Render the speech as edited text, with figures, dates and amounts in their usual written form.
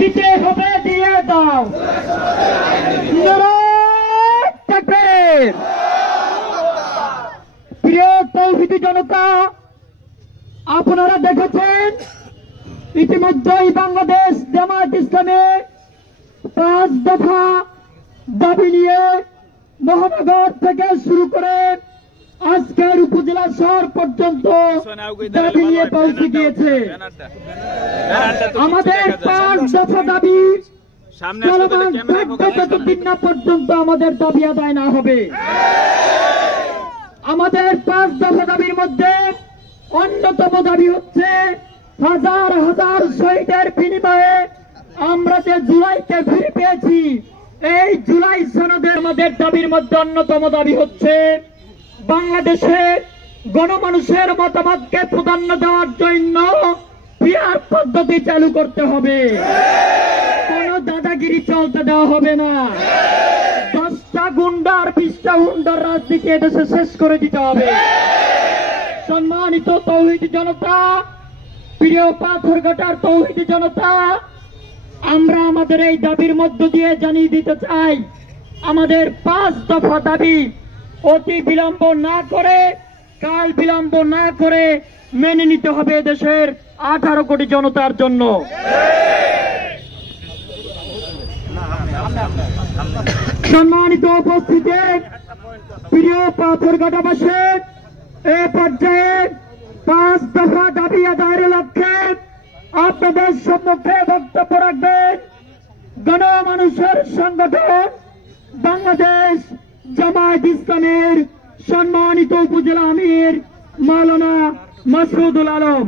দিতে হবে, দিয়ে দাও। প্রিয় তৌহিদি জনতা, আপনারা দেখেছেন ইতিমধ্যেই বাংলাদেশ জামায়াত ইসলামী 5 দফা দাবি নিয়ে মহানগর থেকে শুরু করে আজকের উপজেলা শহর পর্যন্ত দাবি নিয়ে পৌঁছে গিয়েছে। আমাদের 5 দফা দাবি চলমান থাকবে যতদিন না পর্যন্ত আমাদের দাবি আদায় না হবে। আমাদের 5 দফা দাবির মধ্যে অন্যতম দাবি হচ্ছে হাজার হাজার শহীদের বিনিময়ে আমরা যে জুলাইকে ফিরে পেয়েছি, এই জুলাই সনদের আমাদের দাবির মধ্যে অন্যতম দাবি হচ্ছে বাংলাদেশে গণমানুষের মতামতকে প্রাধান্য দেওয়ার জন্য পিআর পদ্ধতি চালু করতে হবে। কোন দাদাগিরি চলতে দেওয়া হবে না। 10টা গুন্ডার 20টা গুন্ডার রাজনীতি এদেশে শেষ করে দিতে হবে। সম্মানিত তৌহিদি জনতা, প্রিয় পাথরঘাটার তৌহিদি জনতা, আমরা আমাদের এই দাবির মধ্য দিয়ে জানিয়ে দিতে চাই আমাদের 5 দফা দাবি অতি বিলম্ব না করে, কাল বিলম্ব না করে মেনে নিতে হবে দেশের 18 কোটি জনতার জন্য। সম্মানিত উপস্থিতি, প্রিয় পাথরঘাটাবাসী, এ পর্যায়ে 5 দফা দাবি আদায়ের লক্ষ্যে আপনাদের সম্মুখে বক্তব্য রাখবেন গণমানুষের সংগঠন বাংলাদেশ জামায়াত ইসলামীর সম্মানিত উপজেলা আমির মাওলানা মাসুদুল আলম।